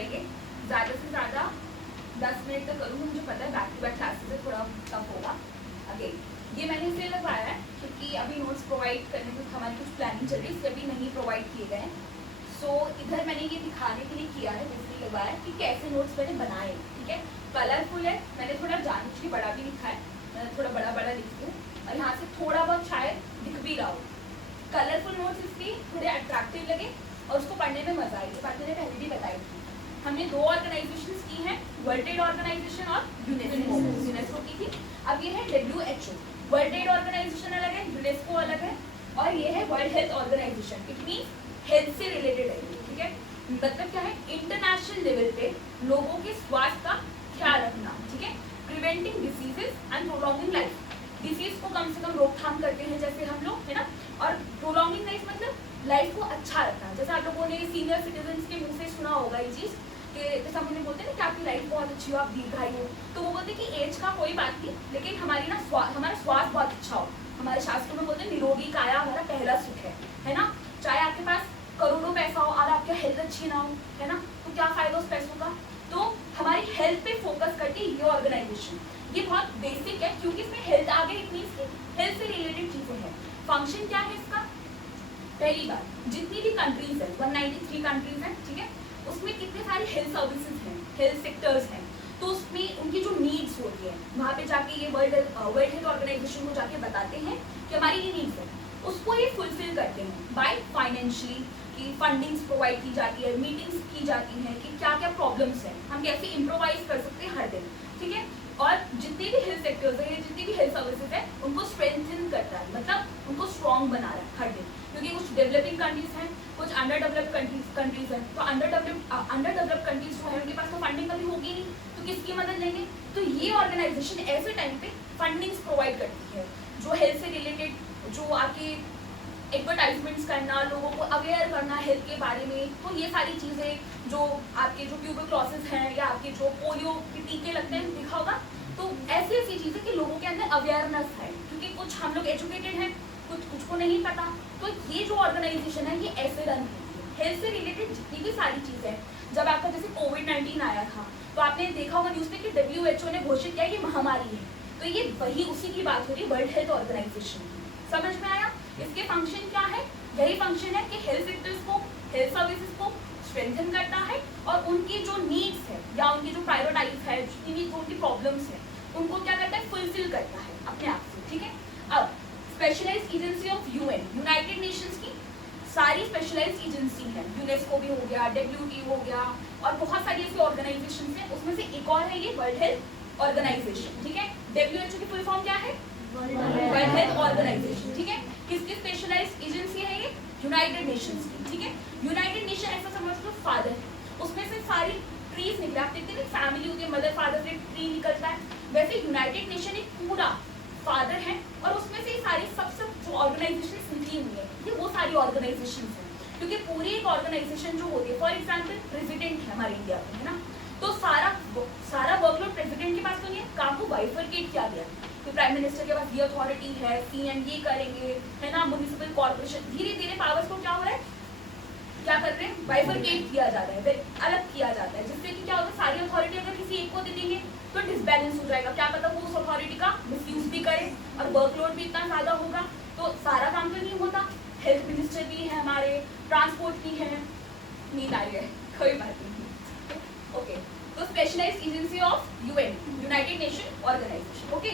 करेंगे, ज़्यादा से ज़्यादा 10 मिनट तक करूँगी, मुझे पता है बैक टू बैक क्लासेस है, थोड़ा टफ होगा। अगेन ये मैंने इसलिए लगवाया है क्योंकि अभी नोट्स प्रोवाइड करने की हमारी कुछ प्लानिंग चल रही है, इसलिए अभी नहीं प्रोवाइड किए गए हैं। सो इधर मैंने ये दिखाने के लिए किया है, इसलिए लगवाया कि कैसे नोट्स मैंने बनाए, ठीक है। कलरफुल है, मैंने थोड़ा जानबूझ के बड़ा भी लिखा है, मैं थोड़ा बड़ा बड़ा लिखती हूँ और यहाँ से थोड़ा बहुत शायद दिख भी रहा हो। कलरफुल नोट्स इसलिए थोड़े अट्रैक्टिव लगे और उसको पढ़ने में मजा आई। बात मैंने पहले भी बताई थी, हमने 2 ऑर्गेनाइजेशंस की हैं, वर्ल्ड ट्रेड ऑर्गेनाइजेशन और यूनेस्को की थी। अब ये है WHO, वर्ल्ड ट्रेड ऑर्गेनाइजेशन अलग है, यूनेस्को अलग है, और ये है World Health Organization. It means health से रिलेटेड है, ठीक है। मतलब क्या है, इंटरनेशनल लेवल पे लोगों के स्वास्थ्य का ख्याल रखना, ठीक है। Preventing diseases and prolonging life, disease को कम से कम रोकथाम करते हैं जैसे हम लोग, है ना। और प्रोलॉन्गिंग लाइफ मतलब लाइफ को अच्छा रखना, जैसे आप लोगों ने सीनियर सिटीजन के मुंह से सुना होगा ये चीज़ कि जैसे हम उन्हें बोलते हैं ना कि आपकी लाइफ बहुत अच्छी हो, आप दीर्घायु हो, तो वो बोलते हैं कि एज का कोई बात नहीं, लेकिन हमारी ना हमारा स्वास्थ्य बहुत अच्छा हो। हमारे शास्त्रों में बोलते हैं निरोगी काया हमारा पहला सुख है ना। चाहे आपके पास करोड़ों पैसा हो और आपकी हेल्थ अच्छी ना हो, है ना, तो क्या फायदा उस पैसों का। तो हमारी हेल्थ पे फोकस करती है ये ऑर्गेनाइजेशन। ये बहुत बेसिक है क्योंकि इसमें हेल्थ आगे, इट मीन्स कि हेल्थ से रिलेटेड चीजें हैं। फंक्शन क्या है इसका, पहली बात, जितनी भी कंट्रीज है, 193 कंट्रीज हैं, ठीक है, उसमें कितने सारे हेल्थ सर्विसेज हैं, हेल्थ सेक्टर्स हैं, तो उसमें उनकी जो नीड्स होती है वहाँ पे जाके ये वर्ल्ड हेल्थ ऑर्गेनाइजेशन को जाके बताते हैं कि हमारी ये नीड्स है, उसको ये फुलफिल करते हैं बाय फाइनेंशियली, कि फंडिंग्स प्रोवाइड की जाती है, मीटिंग्स की जाती हैं कि क्या क्या प्रॉब्लम्स हैं, हम कैसे इम्प्रोवाइज कर सकते हैं हर दिन, ठीक है। और जितने भी हेल्थ सेक्टर्स है, जितनी भी हेल्थ सर्विसेज है, उनको स्ट्रेंथन करता है, मतलब उनको स्ट्रॉन्ग बना रहा है हर दिन, क्योंकि कुछ डेवलपिंग कंट्रीज हैं, कुछ अंडर डेवलप्ड कंट्रीज हैं। तो अंडर डेवलप्ड कंट्रीज जो है उनके पास तो फंडिंग कभी होगी नहीं, तो किसकी मदद लेंगे। तो ये ऑर्गेनाइजेशन ऐसे टाइम पे फंडिंग्स प्रोवाइड करती है जो हेल्थ से रिलेटेड, जो आपके एडवर्टाइजमेंट्स करना, लोगों को अवेयर करना हेल्थ के बारे में, तो ये सारी चीज़ें, जो आपके जो ट्यूबरक्लोसिस हैं या आपके जो पोलियो के टीके लगते हैं, देखा होगा, तो ऐसी ऐसी चीज़ें कि लोगों के अंदर अवेयरनेस है, क्योंकि कुछ हम लोग एजुकेटेड हैं, कुछ को नहीं पता। तो ये जो ऑर्गेनाइजेशन है ये ऐसे रन होती है, हेल्थ से रिलेटेड जितनी भी सारी चीज़ें। जब आपका जैसे कोविड-19 आया था तो आपने देखा होगा न्यूज़ में कि WHO ने घोषित किया ये महामारी है, तो ये वही उसी की बात हो रही है, वर्ल्ड हेल्थ ऑर्गेनाइजेशन। समझ में आया। इसके फंक्शन क्या है, यही फंक्शन है कि हेल्थ सेक्टर्स को, हेल्थ सर्विसेज को स्ट्रेंथन करता है और उनकी जो नीड्स है या उनकी जो प्रायोरिटाइज है, जितनी भी उनकी प्रॉब्लम्स है, उनको क्या करता है, फुलफिल करता है अपने आप से, ठीक है। अब specialized agency of UN, United Nations की सारी स्पेशलाइज्ड एजेंसी है, यूनेस्को भी हो गया, WTO हो गया, और बहुत सारी ऐसी ऑर्गेनाइजेशन है, उसमें से एक और है ये वर्ल्ड हेल्थ ऑर्गेनाइजेशन, ठीक है। WHO की फुल फॉर्म क्या है, वर्ल्ड हेल्थ ऑर्गेनाइजेशन, ठीक है। किसकी स्पेशलाइज्ड एजेंसी है ये, यूनाइटेड नेशंस की, ठीक है। यूनाइटेड नेशन ऐसा समझ लो फादर है, उसमें से सारी ट्रीज निकले, आप देखते हैं फैमिली होती है, मदर फादर से ट्री निकलता है, वैसे यूनाइटेड नेशन एक पूरा फादर है और उसमें से सारी सब जो ऑर्गेनाइजेशन निकली हुई है, ये वो सारी ऑर्गेनाइजेशन है, क्योंकि पूरी एक ऑर्गेनाइजेशन जो होती है, फॉर एग्जाम्पल प्रेसिडेंट है हमारे इंडिया में, है ना, तो सारा वर्कलोड प्रेसिडेंट के पास तो नहीं है, काम को बाइफरकेट किया गया, तो प्राइम मिनिस्टर के पास ये अथॉरिटी है, CM ये करेंगे, है ना, म्युनिसिपल कॉर्पोरेशन, धीरे धीरे पावर्स को क्या हो रहा है, क्या कर रहे हैं, बाइफरकेट किया जा रहा है, अलग किया जाता है, जिससे कि क्या होगा, सारी अथॉरिटी अगर किसी एक को दे देंगे तो डिसबैलेंस हो जाएगा, क्या पता वो उस अथॉरिटी का मिसयूज भी करे और वर्कलोड भी इतना ज्यादा होगा, तो सारा काम तो नहीं होता। हेल्थ मिनिस्टर भी है हमारे, ट्रांसपोर्ट भी है, नींद आ रही है, कोई बात नहीं, ओके। तो specialized agency of UN, United Nation organization, okay.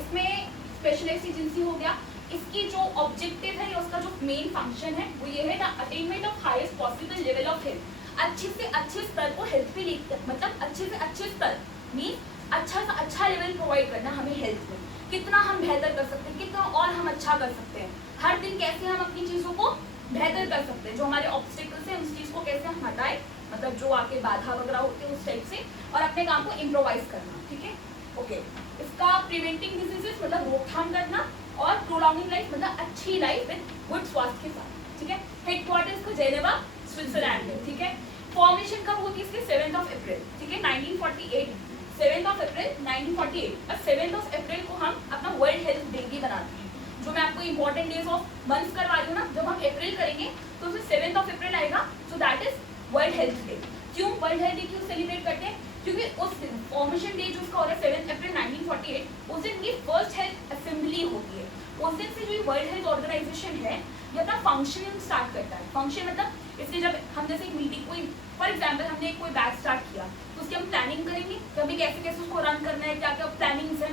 इसमें स्पेशलाइज्ड एजेंसी हो गया, इसकी जो ऑब्जेक्टिव है या उसका जो मेन फंक्शन है वो ये है the attainment of highest possible level of health, अच्छे से अच्छे स्तर को हेल्थ पे लेकर, मतलब अच्छे से अच्छे स्तर मीन अच्छा से अच्छा लेवल प्रोवाइड करना हमें हेल्थ में, कितना हम बेहतर कर सकते हैं, कितना और हम अच्छा कर सकते हैं, हर दिन कैसे हम अपनी चीज़ों को बेहतर कर सकते हैं, जो हमारे ऑब्स्टिकल्स हैं उस चीज़ को कैसे हम हटाएं, मतलब जो आके बाधा वगैरह होती है उस टाइप से, और अपने काम को इम्प्रोवाइज करना, ठीक है, ओके। इसका प्रिवेंटिंग डिजीजेस मतलब रोकथाम करना, और प्रोलॉन्गिंग लाइफ मतलब अच्छी लाइफ विद गुड स्वास्थ्य के साथ, ठीक है। हेडक्वार्टर्स को जेनेवा स्विट्जरलैंड में, ठीक है। फॉर्मेशन कब होती है इसके, 7 अप्रैल, ठीक है, 1948, 7 अप्रैल 1948, और 7 अप्रैल को हम अपना वर्ल्ड हेल्थ डे भी बनाते हैं, जो मैं आपको इंपॉर्टेंट डेज ऑफ मंथ्स करवा रही हूँ ना, जब हम अप्रैल करेंगे तो उसमें 7 अप्रैल आएगा, so that is world health day. क्यों वर्ल्ड हेल्थ डे क्यों सेलिब्रेट करते हैं? क्योंकि उस दिन फॉर्मेशन डे जो उसका हो रहा है 7 अप्रैल 1948, उस दिन की फर्स्ट हेल्थ असेंबली होती है। उस दिन से जो वर्ल्ड हेल्थ ऑर्गेनाइजेशन है ये अपना फंक्शनिंग स्टार्ट करता है। फंक्शन मतलब इसलिए जब हम जैसे एक मीटिंग कोई फॉर एग्जाम्पल हमने कोई बैच स्टार्ट किया तो उसकी हम प्लानिंग करेंगे कि हमें कैसे कैसे उसको रन करना है, क्या क्या प्लानिंग्स है।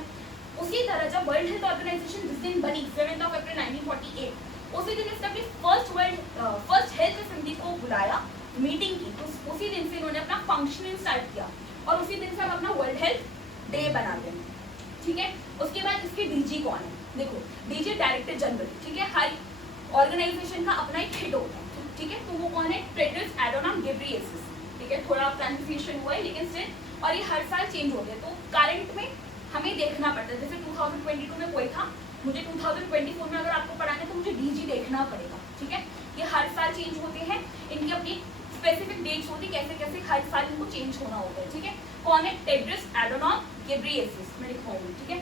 उसी तरह जब वर्ल्ड हेल्थ ऑर्गेनाइजेशन जिस दिन बनी 7 अप्रैल 1948, उसी दिन इसने अपनी फर्स्ट हेल्थ असेंबली को बुलाया मीटिंग की, तो उसी दिन से इन्होंने अपना फंक्शनिंग स्टार्ट किया और उसी दिन से हम अपना वर्ल्ड हेल्थ डे बनाते हैं। ठीक है, उसके बाद इसके डीजी कौन है? देखो डीजी डायरेक्टर जनरल, ठीक है, हर ऑर्गेनाइजेशन का अपना एक हेड होता है। ठीक है, तो वो कौन है? Tedros Adhanom Ghebreyesus. ठीक है, थोड़ा प्रोनाउंसिएशन हुआ है लेकिन स्टिल, और ये हर साल चेंज हो गया, तो करंट में हमें देखना पड़ता है। जैसे 2022 में कोई था, मुझे 2024 में अगर आपको पढ़ाना है तो मुझे डीजी देखना पड़ेगा। ठीक है, ये हर साल चेंज होते हैं, इनकी अपनी स्पेसिफिक डेट्स होती है, कैसे कैसे हर साल इनको चेंज होना होता है। ठीक है, कौन है? टेड्रस एडोनम घेब्रेयेसस, मैं लिखवाऊंगी। ठीक है,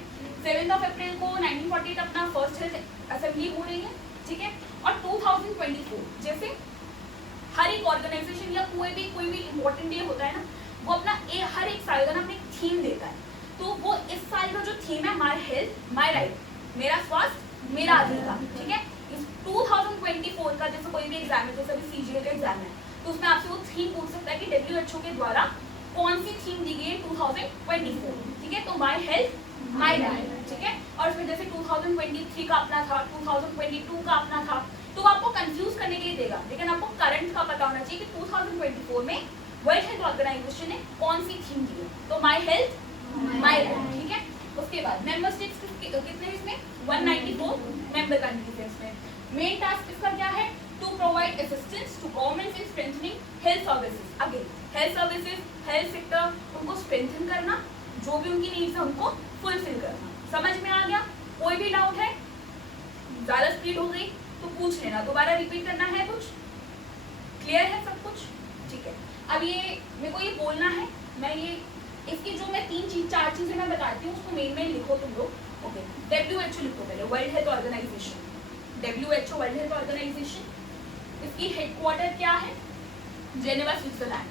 7 अप्रैल को 1948 अपना फर्स्ट हेल्थ असेंबली हो रही है। ठीक है, और 2024 जैसे हर एक ऑर्गेनाइजेशन या कोई भी इम्पोर्टेंट डे होता है ना, वो अपना हर एक साल का ना अपने थीम देता है। तो वो इस साल का जो थीम है माय हेल्थ माय राइट, मेरा स्वास्थ्य मेरा अधिकार। ठीक है, इस 2024 का जैसे कोई भी एग्जाम है, जैसे अभी सीजीएल का एग्जाम है, तो उसमें आपसे वो थीम पूछ सकता है कि WHO के द्वारा कौन सी थीम दी गई है 2024। ठीक है, तो माय हेल्थ माय राइट। ठीक है, और उसमें जैसे 2023 का अपना था, 2022 का अपना था, तो आपको कंफ्यूज करने के लिए देगा, लेकिन आपको करंट का पता होना चाहिए कि 2024 में वर्ल्ड हेल्थ ऑर्गेनाइजेशन ने कौन सी थीम दी है, तो माय हेल्थ माय राइट। ठीक है, उसके बाद मेंबर स्टेट्स कितने इसमें 194 मेंबर कंट्रीज है इसमें। मेन टास्क इसका क्या है? To provide assistance to governments in strengthening health services. Again health services, health sector, उनको स्ट्रेंथन करना, जो भी उनकी नीड्स है उनको फुलफिल करना। समझ में आ गया? कोई भी डाउट है? ज्यादा स्पीड हो गई तो पूछ लेना, दोबारा रिपीट करना है, कुछ क्लियर है सब कुछ? ठीक है, अब ये मेरे को ये बोलना है, मैं ये इसकी जो मैं 4 चीजें मैं बताती हूँ उसको मेन लिखो तुम लोग। ओके, WHO लिखो पहले, World Health Organization. WHO World Health Organization, इसकी हेडक्वार्टर क्या है? Geneva Switzerland.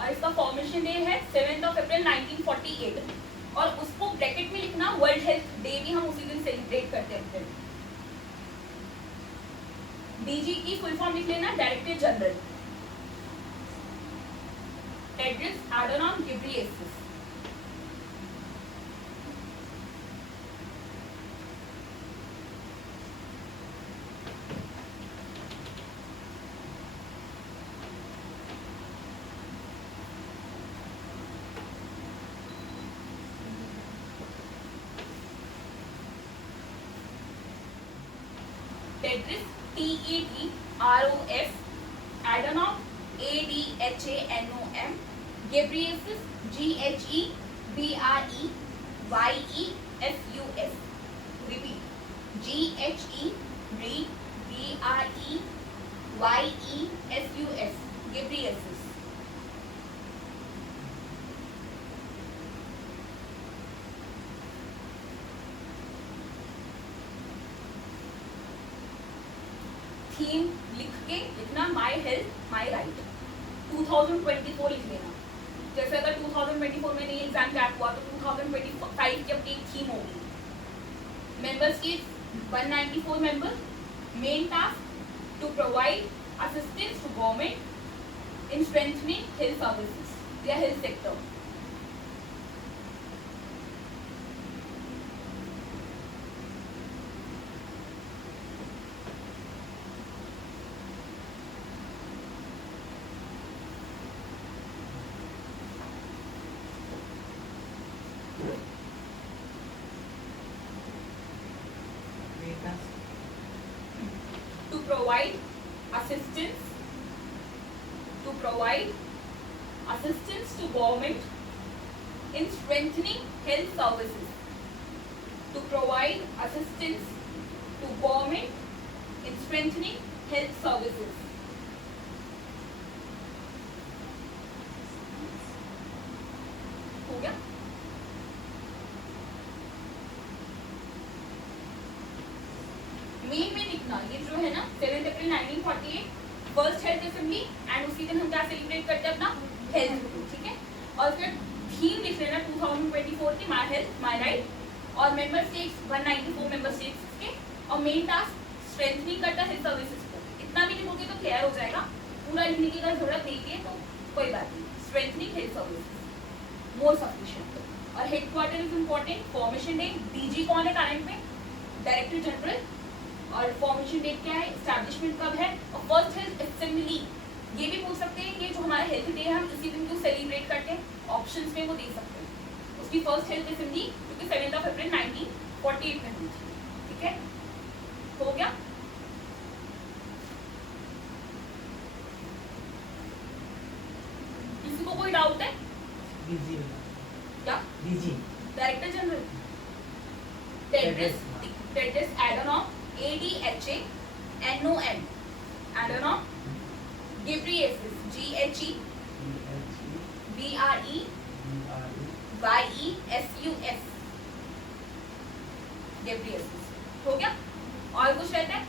और इसका फॉर्मेशन डे है 7 अप्रैल 1948, और उसको ब्रैकेट में लिखना वर्ल्ड हेल्थ डे भी हम उसी दिन सेलिब्रेट करते हैं। डीजी की फुल फॉर्म लिख लेना, director general Tedros Adhanom Ghebreyesus. Tedros TEDROS, Adhanom ADHANOM, Ghebreyesus GHEBREYESUS। Repeat, GHEBREYESUS, Ghebreyesus. Theme लिख के लिखना माय हेल्थ माय राइट। 2024 लिख लेना, जैसे अगर 2024 में नहीं एग्जाम क्रैक हुआ तो 2025 की अपनी थीम होगी। मेंबर्स की 194 member. Main task to provide assistance to government in strengthening health services या health sector. To provide assistance to government in strengthening health services. To provide assistance to government in strengthening health services. हो गया? Date जो है ना 7 अप्रैल 1948 first health assembly, and उसी दिन हम क्या सेलिब्रेट करते हैं अपना हेल्थ, ठीक है। और फिर थीम लिख लेना 2024 की माय हेल्थ माय राइट, और मेंबर स्टेट्स 194 मेंबर स्टेट्स के, और मेन टास्क स्ट्रेंथनिंग करता हेल्थ सर्विसेज को। इतना भी लिखोगे तो क्लियर हो जाएगा, पूरा लिखने की अगर जरूरत नहीं है तो कोई बात नहीं। Strengthening health services more sufficient. और headquarter is important, formation date, DG कौन है करंट में, डायरेक्टर जनरल, और फॉर्मेशन डेट क्या है, एस्टैब्लिशमेंट कब है, और फर्स्ट हेल्थ असेंबली। ये भी पूछ सकते हैं कि जो हमारा हेल्थ डे है हम इसी दिन क्यों सेलिब्रेट करते हैं, ऑप्शंस में वो दे सकते हैं। उसकी फर्स्ट हेल्थ असेंबली क्योंकि 7 अप्रैल 1948 में हुई थी, ठीक है। हो गया। किसी को कोई डाउट है? क्या director general Tedros एडोनॉम, ADHA NOM एडोनॉम, गिब्रियसिस GHE BREYESUS गिब्रियसिस। हो गया। और कुछ रहता है?